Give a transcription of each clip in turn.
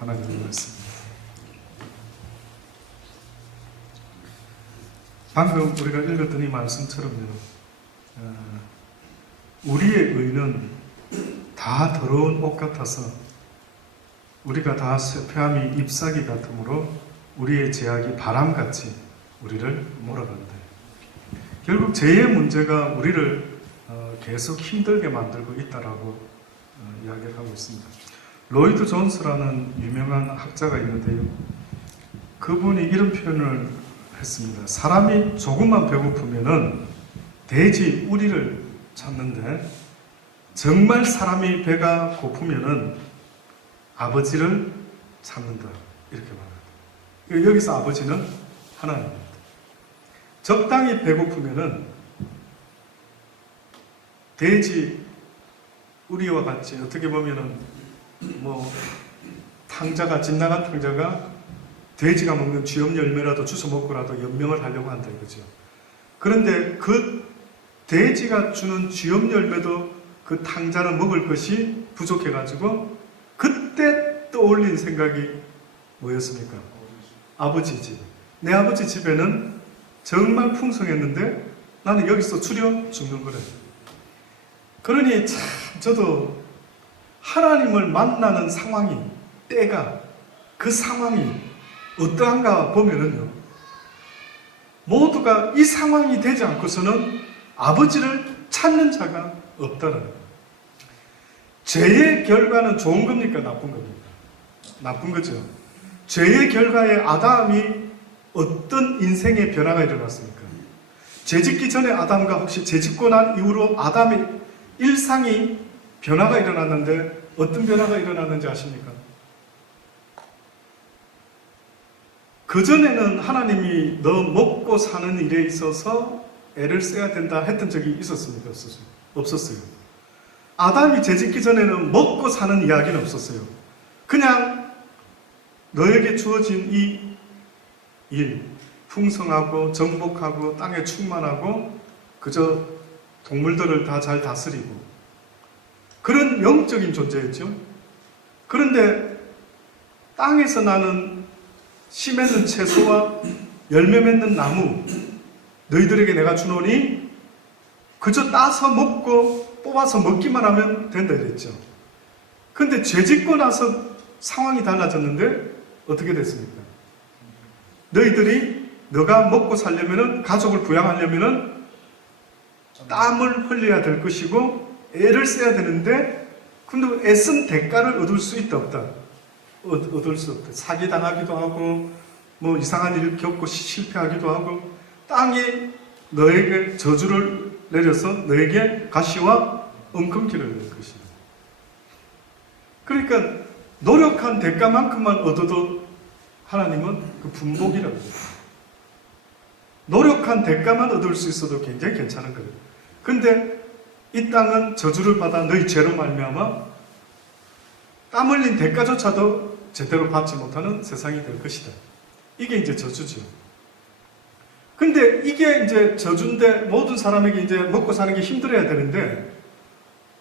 하나님의 말씀입니다. 방금 우리가 읽었던 이 말씀처럼요, 우리의 의는 다 더러운 옷 같아서 우리가 다 쇠폐함이 잎사귀 같으므로 우리의 제약이 바람같이 우리를 몰아간다. 결국 죄의 문제가 우리를 계속 힘들게 만들고 있다라고 이야기를 하고 있습니다. 로이드 존스라는 유명한 학자가 있는데요, 그분이 이런 표현을 했습니다. 사람이 조금만 배고프면은 돼지 우리를 찾는데, 정말 사람이 배가 고프면은 아버지를 찾는다, 이렇게 말합니다. 여기서 아버지는 하나님입니다. 적당히 배고프면은 돼지 우리와 같이, 어떻게 보면은 탕자가, 집 나간 탕자가 돼지가 먹는 쥐염 열매라도 주워 먹고라도 연명을 하려고 한다 이거죠. 그런데 그 돼지가 주는 쥐염 열매도 그 탕자는 먹을 것이 부족해가지고 그때 떠올린 생각이 뭐였습니까? 아버지 집. 내 아버지 집에는 정말 풍성했는데 나는 여기서 추려 죽는 거래. 그러니 참 저도 하나님을 만나는 상황이, 때가, 그 상황이 어떠한가 보면은요, 모두가 이 상황이 되지 않고서는 아버지를 찾는 자가 없다는 거예요. 죄의 결과는 좋은 겁니까? 나쁜 겁니까? 나쁜 거죠. 죄의 결과에 아담이 어떤 인생의 변화가 일어났습니까? 죄짓기 전에 아담과 혹시 죄짓고 난 이후로 아담의 일상이 변화가 일어났는데 어떤 변화가 일어났는지 아십니까? 그전에는 하나님이 너 먹고 사는 일에 있어서 애를 써야 된다 했던 적이 있었습니까? 없었어요. 아담이 죄짓기 전에는 먹고 사는 이야기는 없었어요. 그냥 너에게 주어진 이 일, 풍성하고 정복하고 땅에 충만하고 그저 동물들을 다 잘 다스리고 그런 영적인 존재였죠. 그런데 땅에서 나는 씨 맺는 채소와 열매 맺는 나무 너희들에게 내가 주노니 그저 따서 먹고 뽑아서 먹기만 하면 된다 이랬죠. 그런데 죄짓고 나서 상황이 달라졌는데 어떻게 됐습니까? 너희들이 너가 먹고 살려면은, 가족을 부양하려면은 땀을 흘려야 될 것이고 애를 써야 되는데, 근데 애쓴 대가를 얻을 수 있다 없다? 얻을 수 없다. 사기당하기도 하고 뭐 이상한 일을 겪고 실패하기도 하고 땅이 너에게 저주를 내려서 너에게 가시와 엉겅퀴를 낼 것이다. 그러니까 노력한 대가만큼만 얻어도 하나님은 그 분복이라고 해요. 노력한 대가만 얻을 수 있어도 굉장히 괜찮은 거예요. 근데 이 땅은 저주를 받아 너희 죄로 말미암아 땀 흘린 대가조차도 제대로 받지 못하는 세상이 될 것이다. 이게 이제 저주죠. 근데 이게 이제 저주인데 모든 사람에게 이제 먹고 사는 게 힘들어야 되는데,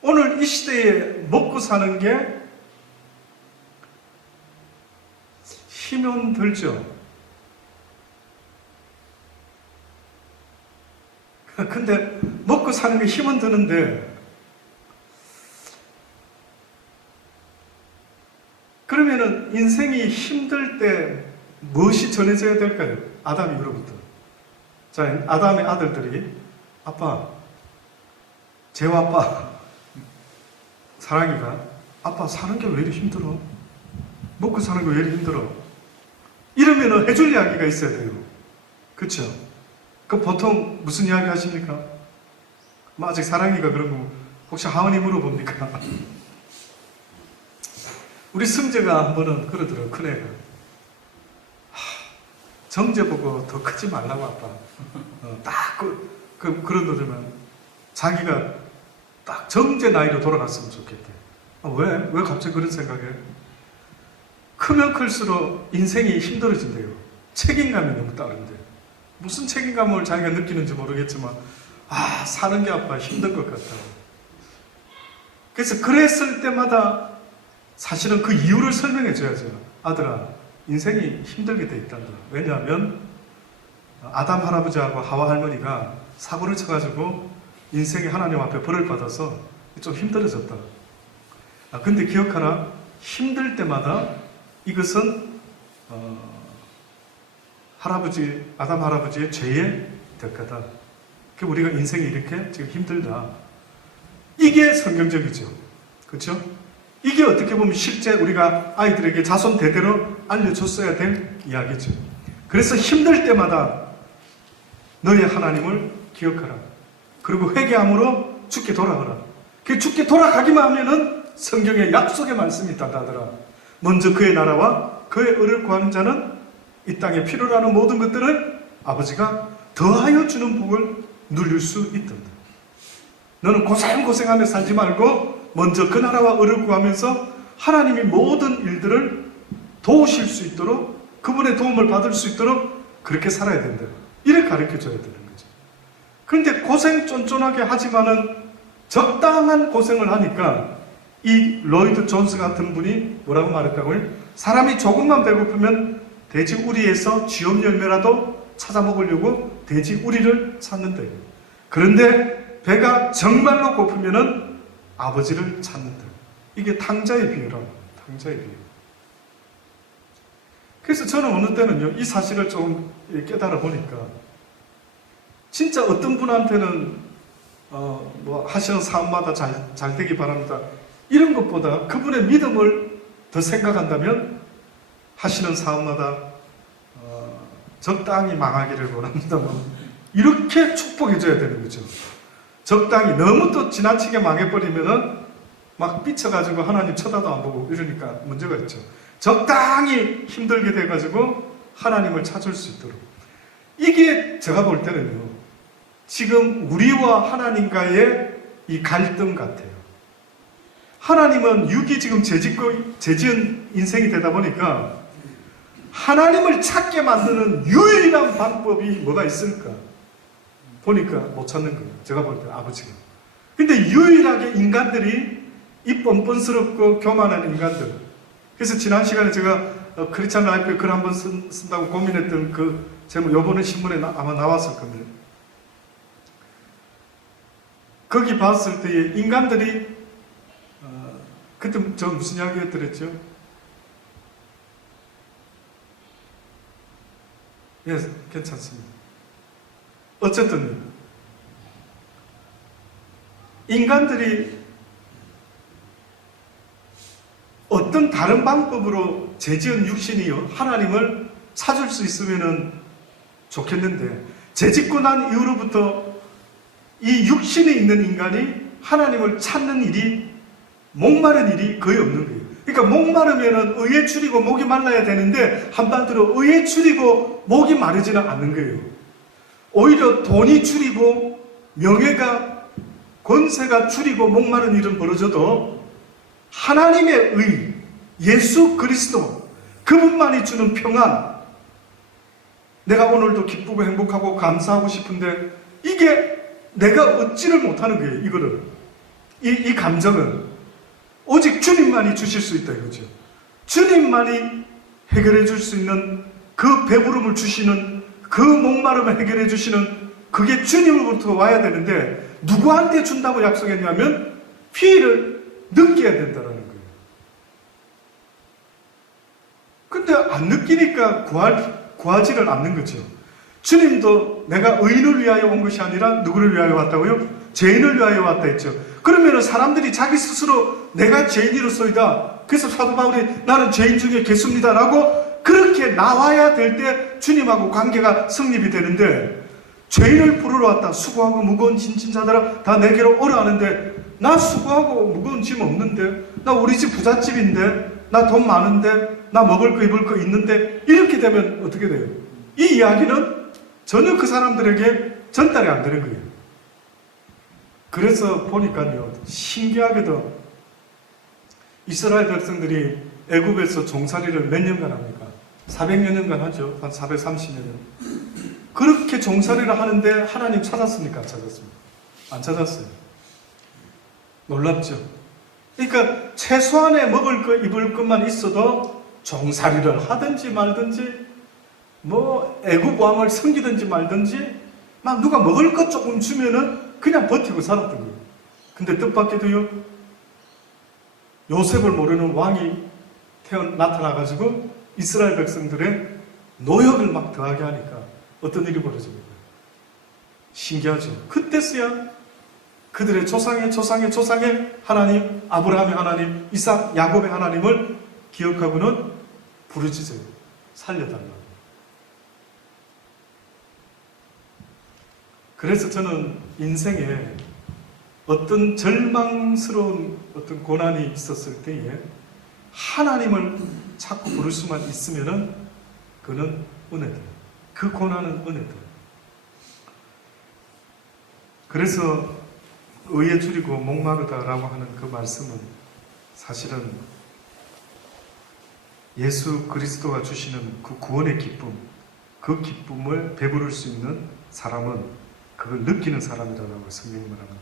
오늘 이 시대에 먹고 사는 게 힘은 들죠. 근데 먹고 사는 게 힘은 드는데, 그러면은 인생이 힘들 때 무엇이 전해져야 될까요? 아담 이후로부터. 자, 아담의 아들들이 아빠, 재호 아빠, 사랑이가 아빠 사는 게 왜 이리 힘들어? 먹고 사는 게 왜 이리 힘들어? 이러면은 해줄 이야기가 있어야 돼요. 그렇죠? 그럼 보통 무슨 이야기 하십니까? 뭐 아직 사랑이가 그런 거 혹시 하은이 물어봅니까? 우리 승재가 한 번은 그러더라고, 큰애가. 정재 보고 더 크지 말라고 아빠. 딱 그러더니만 자기가 딱 정재 나이로 돌아갔으면 좋겠대. 왜? 왜 갑자기 그런 생각해? 크면 클수록 인생이 힘들어진대요. 책임감이 너무 따른대. 무슨 책임감을 자기가 느끼는지 모르겠지만 사는 게 아빠 힘든 것 같다. 그래서 그랬을 때마다 사실은 그 이유를 설명해 줘야죠. 아들아, 인생이 힘들게 돼 있단다. 왜냐하면 아담 할아버지하고 하와 할머니가 사고를 쳐가지고 인생이 하나님 앞에 벌을 받아서 좀 힘들어졌다. 근데 기억하라, 힘들 때마다 이것은 아담 할아버지의 죄의 대가다. 우리가 인생이 이렇게 지금 힘들다. 이게 성경적이죠. 그렇죠? 이게 어떻게 보면 실제 우리가 아이들에게 자손 대대로 알려줬어야 될 이야기죠. 그래서 힘들 때마다 너의 하나님을 기억하라. 그리고 회개함으로 주께 돌아가라. 그 주께 돌아가기만 하면은 성경에 약속의 말씀이 있다 하더라. 먼저 그의 나라와 그의 의를 구하는 자는 이 땅에 필요로 하는 모든 것들을 아버지가 더하여 주는 복을 누릴 수 있단다. 너는 고생하며 살지 말고 먼저 그 나라와 의를 구하면서 하나님이 모든 일들을 도우실 수 있도록, 그분의 도움을 받을 수 있도록 그렇게 살아야 된다. 이렇게 가르쳐줘야 되는 거죠. 그런데 고생 쫀쫀하게 하지만은 적당한 고생을 하니까 이 로이드 존스 같은 분이 뭐라고 말했다고요? 사람이 조금만 배고프면 돼지 우리에서 쥐엄 열매라도 찾아 먹으려고 돼지 우리를 찾는다. 그런데 배가 정말로 고프면은 아버지를 찾는다. 이게 탕자의 비유라고. 탕자의 비유. 그래서 저는 어느 때는요, 이 사실을 좀 깨달아 보니까 진짜 어떤 분한테는 뭐 하시는 사업마다 잘 되기 바랍니다. 이런 것보다 그분의 믿음을 더 생각한다면 하시는 사업마다 적당히 망하기를 원합니다. 이렇게 축복해줘야 되는 거죠. 적당히, 너무 또 지나치게 망해버리면은 막 삐쳐가지고 하나님 쳐다도 안 보고 이러니까 문제가 있죠. 적당히 힘들게 돼가지고 하나님을 찾을 수 있도록. 이게 제가 볼 때는요, 지금 우리와 하나님과의 이 갈등 같아요. 하나님은 육이 지금 죄지은 인생이 되다 보니까 하나님을 찾게 만드는 유일한 방법이 뭐가 있습니까? 보니까 못 찾는 거예요. 제가 볼 때 아버지가. 근데 유일하게 인간들이 이 뻔뻔스럽고 교만한 인간들. 그래서 지난 시간에 제가 크리스찬 라이프에 글 한번 쓴다고 고민했던 그 제목, 요번에 신문에 아마 나왔을 건데, 거기 봤을 때 인간들이 그때 저 무슨 이야기 했더랬죠? 예, 괜찮습니다. 어쨌든 인간들이 어떤 다른 방법으로 죄지은 육신이요 하나님을 찾을 수 있으면 좋겠는데, 죄짓고 난 이후로부터 이 육신에 있는 인간이 하나님을 찾는 일이, 목마른 일이 거의 없는 거예요. 그러니까 목마르면 의에 줄이고 목이 말라야 되는데 한마디로 의에 줄이고 목이 마르지는 않는 거예요. 오히려 돈이 줄이고 명예가, 권세가 줄이고 목마른 일은 벌어져도 하나님의 의, 예수 그리스도, 그분만이 주는 평안, 내가 오늘도 기쁘고 행복하고 감사하고 싶은데 이게 내가 얻지를 못하는 거예요. 이거를, 이 감정은 오직 주님만이 주실 수 있다 이거죠. 주님만이 해결해 줄 수 있는, 그 배부름을 주시는, 그 목마름을 해결해 주시는, 그게 주님으로부터 와야 되는데 누구한테 준다고 약속했냐면 피해를 느껴야 된다는 거예요. 근데 안 느끼니까 구하지를 않는 거죠. 주님도 내가 의인을 위하여 온 것이 아니라 누구를 위하여 왔다고요? 죄인을 위하여 왔다 했죠. 그러면 사람들이 자기 스스로 내가 죄인이로소이다, 그래서 사도 바울이 나는 죄인 중에 개수입니다 라고 그렇게 나와야 될 때 주님하고 관계가 성립이 되는데, 죄인을 부르러 왔다, 수고하고 무거운 짐진 자들아 다 내게로 오라 하는데, 나 수고하고 무거운 짐 없는데, 나 우리 집 부잣집인데, 나 돈 많은데, 나 먹을 거 입을 거 있는데, 이렇게 되면 어떻게 돼요? 이 이야기는 전혀 그 사람들에게 전달이 안 되는 거예요. 그래서 보니까요, 신기하게도 이스라엘 백성들이 애굽에서 종살이를 몇 년간 합니까? 400여 년간 하죠. 한 430여 년. 그렇게 종살이를 하는데 하나님 찾았습니까? 안 찾았습니까? 안 찾았어요. 놀랍죠? 그러니까 최소한의 먹을 것, 입을 것만 있어도 종살이를 하든지 말든지 뭐 애국 왕을 섬기든지 말든지 막 누가 먹을 것 조금 주면은 그냥 버티고 살았던 거예요. 근데 뜻밖에도요, 요셉을 모르는 왕이 나타나가지고 이스라엘 백성들의 노역을 막 더하게 하니까 어떤 일이 벌어집니까? 신기하죠. 그때서야 그들의 조상의 하나님, 아브라함의 하나님, 이삭, 야곱의 하나님을 기억하고는 부르짖어요. 살려달라고. 그래서 저는 인생에 어떤 절망스러운 어떤 고난이 있었을 때에 하나님을 자꾸 부를 수만 있으면은 그는 은혜다. 그 고난은 은혜다. 그래서 의에 줄이고 목마르다라고 하는 그 말씀은 사실은 예수 그리스도가 주시는 그 구원의 기쁨, 그 기쁨을 배부를 수 있는 사람은 그걸 느끼는 사람이라고 성경이 말합니다.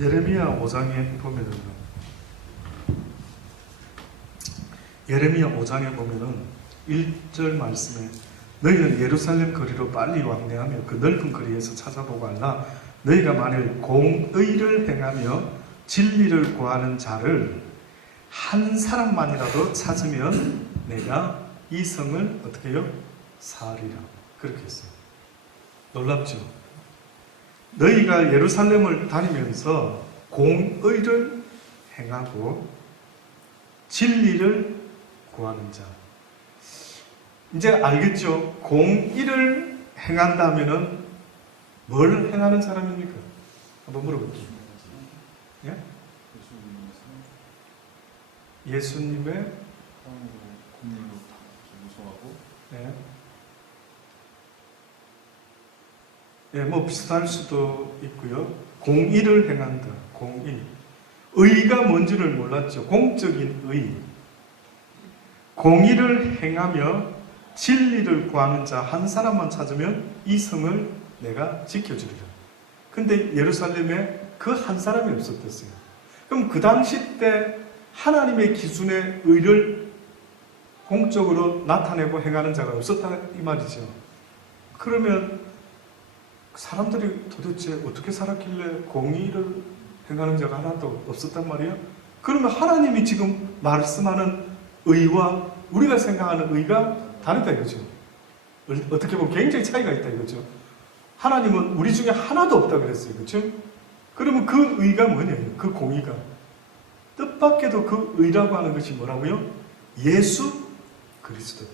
예레미야 5장에 보면은 예레미야 5장에 보면은 1절 말씀에 너희는 예루살렘 거리로 빨리 왕래하며 그 넓은 거리에서 찾아보고 알라. 너희가 만일 공의를 행하며 진리를 구하는 자를 한 사람만이라도 찾으면 내가 이 성을 어떻게 해요? 사리라. 그렇게 했어요. 놀랍죠? 너희가 예루살렘을 다니면서 공의를 행하고 진리를 구하는 자. 이제 알겠죠? 공의를 행한다면은 뭘 행하는 사람입니까? 한번 물어볼게요. 예? 예수님의 공의로 다 무서워하고 예, 뭐 비슷할 수도 있고요. 공의를 행한다. 공의. 의가 뭔지를 몰랐죠. 공적인 의. 공의를 행하며 진리를 구하는 자 한 사람만 찾으면 이 성을 내가 지켜주리라. 근데 예루살렘에 그 한 사람이 없었댔어요. 그럼 그 당시 때 하나님의 기준의 의를 공적으로 나타내고 행하는 자가 없었다 이 말이죠. 그러면 사람들이 도대체 어떻게 살았길래 공의를 행하는 자가 하나도 없었단 말이에요? 그러면 하나님이 지금 말씀하는 의와 우리가 생각하는 의가 다르다 이거죠. 어떻게 보면 굉장히 차이가 있다 이거죠. 하나님은 우리 중에 하나도 없다 그랬어요. 그렇죠? 그러면 그 의가 뭐냐요? 그 공의가. 뜻밖에도 그 의라고 하는 것이 뭐라고요? 예수 그리스도.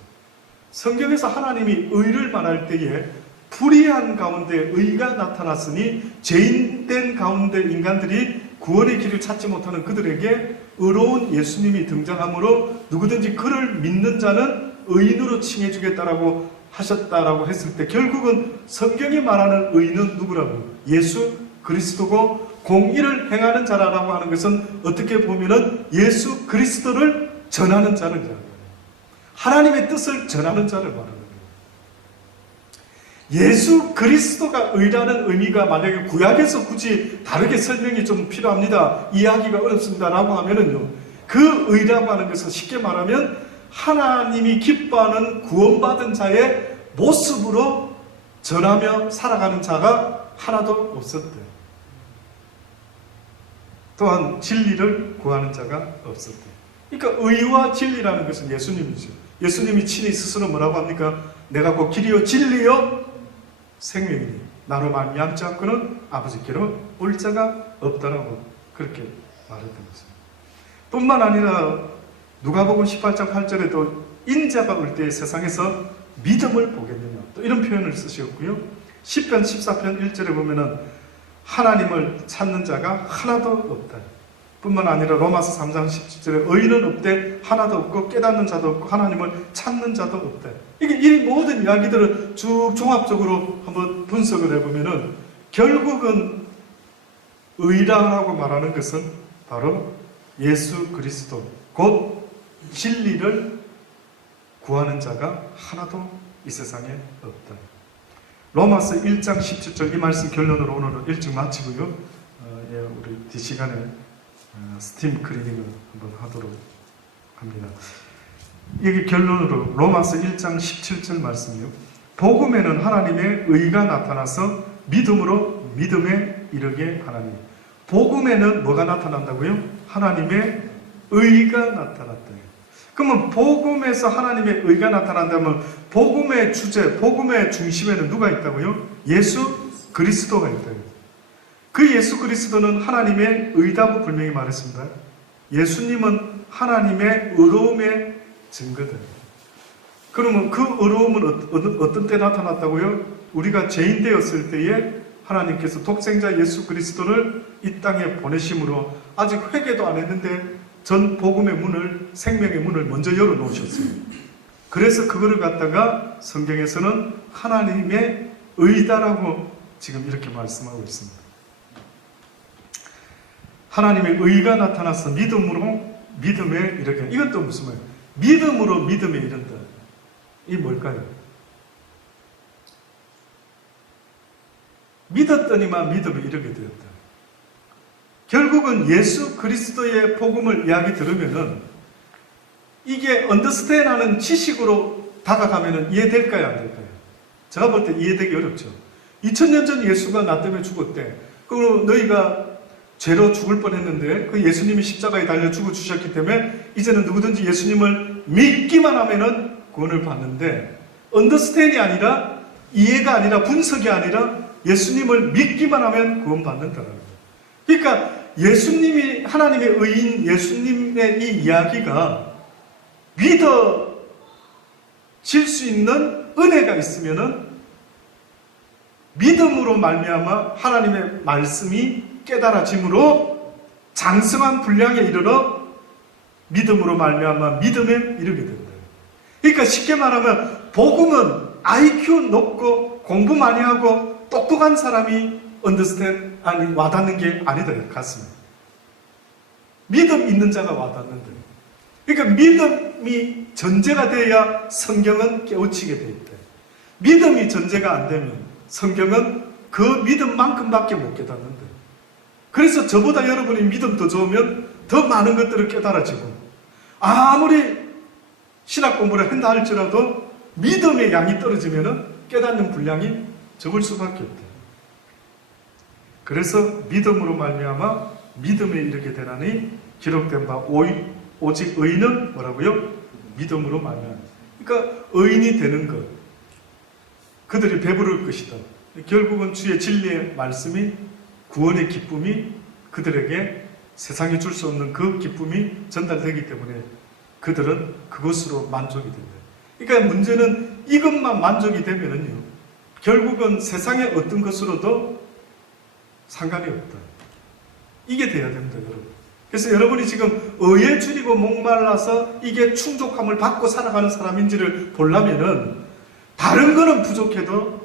성경에서 하나님이 의를 말할 때에 불의한 가운데 의가 나타났으니 죄인된 가운데 인간들이 구원의 길을 찾지 못하는 그들에게 의로운 예수님이 등장함으로 누구든지 그를 믿는 자는 의인으로 칭해주겠다라고 하셨다라고 했을 때 결국은 성경이 말하는 의인은 누구라고? 예수 그리스도고 공의를 행하는 자라고 하는 것은 어떻게 보면은 예수 그리스도를 전하는 자를 말하는 거예요. 하나님의 뜻을 전하는 자를 말하는 거예요. 예수 그리스도가 의라는 의미가 만약에 구약에서 굳이 다르게 설명이 좀 필요합니다. 이해하기가 어렵습니다. 라고 하면은요. 그 의라고 하는 것은 쉽게 말하면 하나님이 기뻐하는 구원받은 자의 모습으로 전하며 살아가는 자가 하나도 없었대요. 또한 진리를 구하는 자가 없었대요. 그러니까 의와 진리라는 것은 예수님이죠. 예수님이 친히 스스로 뭐라고 합니까? 내가 곧 길이요 진리요 생명이니 나로 말미암지 않고는 아버지께로 올 자가 없다라고 그렇게 말했던 것입니다. 뿐만 아니라 누가복음 18장 8절에도 인자가 올 때 세상에서 믿음을 보겠느냐 또 이런 표현을 쓰셨고요. 시편 14편 1절에 보면은 하나님을 찾는 자가 하나도 없다. 뿐만 아니라 로마서 3장 17절에 의인은 없대 하나도 없고 깨닫는 자도 없고 하나님을 찾는 자도 없다. 이게 이 모든 이야기들을 쭉 종합적으로 한번 분석을 해보면은 결국은 의라고 말하는 것은 바로 예수 그리스도 곧 진리를 구하는 자가 하나도 이 세상에 없다. 로마서 1장 17절 이 말씀 결론으로 오늘은 일찍 마치고요. 우리 뒷시간에 스팀 클리닝을 한번 하도록 합니다. 여기 결론으로 로마서 1장 17절 말씀이요. 복음에는 하나님의 의가 나타나서 믿음으로 믿음에 이르게 하나니. 복음에는 뭐가 나타난다고요? 하나님의 의가 나타났다. 그러면 복음에서 하나님의 의가 나타난다면 복음의 주제, 복음의 중심에는 누가 있다고요? 예수 그리스도가 있다. 그 예수 그리스도는 하나님의 의다고 분명히 말했습니다. 예수님은 하나님의 의로움의 증거다. 그러면 그 의로움은 어떤 때 나타났다고요? 우리가 죄인 되었을 때에 하나님께서 독생자 예수 그리스도를 이 땅에 보내심으로 아직 회개도 안 했는데 전 복음의 문을, 생명의 문을 먼저 열어놓으셨어요. 그래서 그거를 갖다가 성경에서는 하나님의 의다라고 지금 이렇게 말씀하고 있습니다. 하나님의 의가 나타나서 믿음으로 믿음에 이르게. 이건 또 무슨 말이에요? 믿음으로 믿음에 이른다. 이 뭘까요? 믿었더니만 믿음에 이르게 되었다. 결국은 예수 그리스도의 복음을 이야기 들으면은 이게 언더스탠 하는 지식으로 다가가면은 이해될까요? 안 될까요? 제가 볼 때 이해되기 어렵죠. 2000년 전 예수가 나 때문에 죽었대. 그리고 너희가 죄로 죽을 뻔했는데 그 예수님이 십자가에 달려 죽어주셨기 때문에 이제는 누구든지 예수님을 믿기만 하면은 구원을 받는데, 언더스탠이 아니라, 이해가 아니라, 분석이 아니라 예수님을 믿기만 하면 구원받는다는 거예요. 그러니까 예수님이 하나님의 의인 예수님의 이 이야기가 믿어질 수 있는 은혜가 있으면은 믿음으로 말미암아 하나님의 말씀이 깨달아짐으로 장성한 분량에 이르러 믿음으로 말미암아 믿음에 이르게 된다. 그러니까 쉽게 말하면 복음은 IQ 높고 공부 많이 하고 똑똑한 사람이 understand, 아니 와닿는 게 아니다. 같습니다. 믿음 있는 자가 와닿는다. 그러니까 믿음이 전제가 돼야 성경은 깨우치게 돼 있다. 믿음이 전제가 안 되면 성경은 그 믿음만큼밖에 못 깨닫는다. 그래서 저보다 여러분이 믿음 더 좋으면 더 많은 것들을 깨달아지고, 아무리 신학 공부를 한다 할지라도 믿음의 양이 떨어지면 깨닫는 분량이 적을 수밖에 없다. 그래서 믿음으로 말미암아 믿음에 이르게 되나니 기록된 바 오직 의인은 뭐라고요? 믿음으로 말미암아. 그러니까 의인이 되는 것, 그들이 배부를 것이다. 결국은 주의 진리의 말씀이, 구원의 기쁨이 그들에게 세상에 줄 수 없는 그 기쁨이 전달되기 때문에 그들은 그것으로 만족이 된다. 그러니까 문제는 이것만 만족이 되면은요, 결국은 세상의 어떤 것으로도 상관이 없다. 이게 돼야 됩니다, 여러분. 그래서 여러분이 지금 의에 줄이고 목말라서 이게 충족함을 받고 살아가는 사람인지를 보려면은 다른 거는 부족해도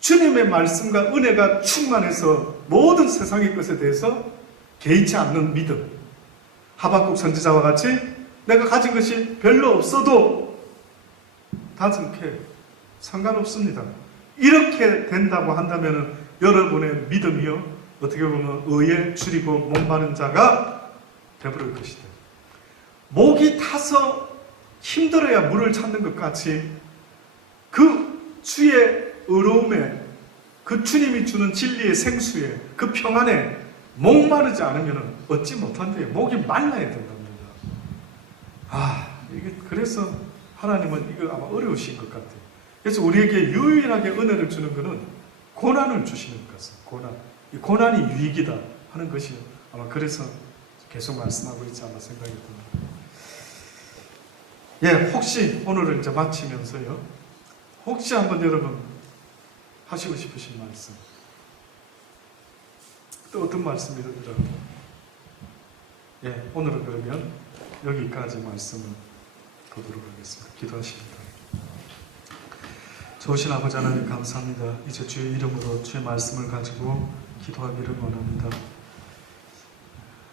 주님의 말씀과 은혜가 충만해서 모든 세상의 것에 대해서 개의치 않는 믿음. 하박국 선지자와 같이 내가 가진 것이 별로 없어도 다정케 상관없습니다. 이렇게 된다고 한다면 여러분의 믿음이요, 어떻게 보면 의에 줄이고 목마른 자가 배부를 것이다. 목이 타서 힘들어야 물을 찾는 것 같이 그 주의 의로움에, 그 주님이 주는 진리의 생수에, 그 평안에 목마르지 않으면 얻지 못한대요. 목이 말라야 된답니다. 이게 그래서 하나님은 이거 아마 어려우신 것 같아요. 그래서 우리에게 유일하게 은혜를 주는 것은 고난을 주시는 것 같습니다. 고난. 이 고난이 유익이다 하는 것이 아마 그래서 계속 말씀하고 있지 않나 생각이 듭니다. 혹시 오늘을 이제 마치면서요, 혹시 한번 여러분 하시고 싶으신 말씀, 또 어떤 말씀이든지, 오늘은 그러면 여기까지 말씀을 보도록 하겠습니다. 기도하십니다. 좋으신 아버지 하나님 감사합니다. 이제 주의 이름으로 주의 말씀을 가지고 기도하기를 원합니다.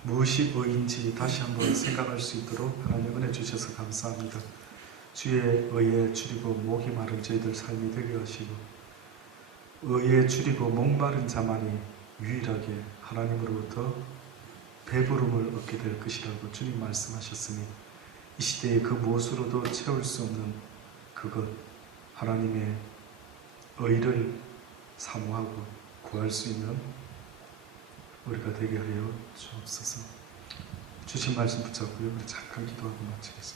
무엇이 의인지 다시 한번 생각할 수 있도록 하나님 은혜 주셔서 감사합니다. 주의 의에 줄이고 목이 마른 저희들 삶이 되게 하시고, 의에 줄이고 목마른 자만이 유일하게 하나님으로부터 배부름을 얻게 될 것이라고 주님 말씀하셨으니 이 시대에 그 무엇으로도 채울 수 없는 그것, 하나님의 의를 사모하고 구할 수 있는 우리가 되게 하여 주옵소서. 주신 말씀 붙잡고요. 우리 잠깐 기도하고 마치겠습니다.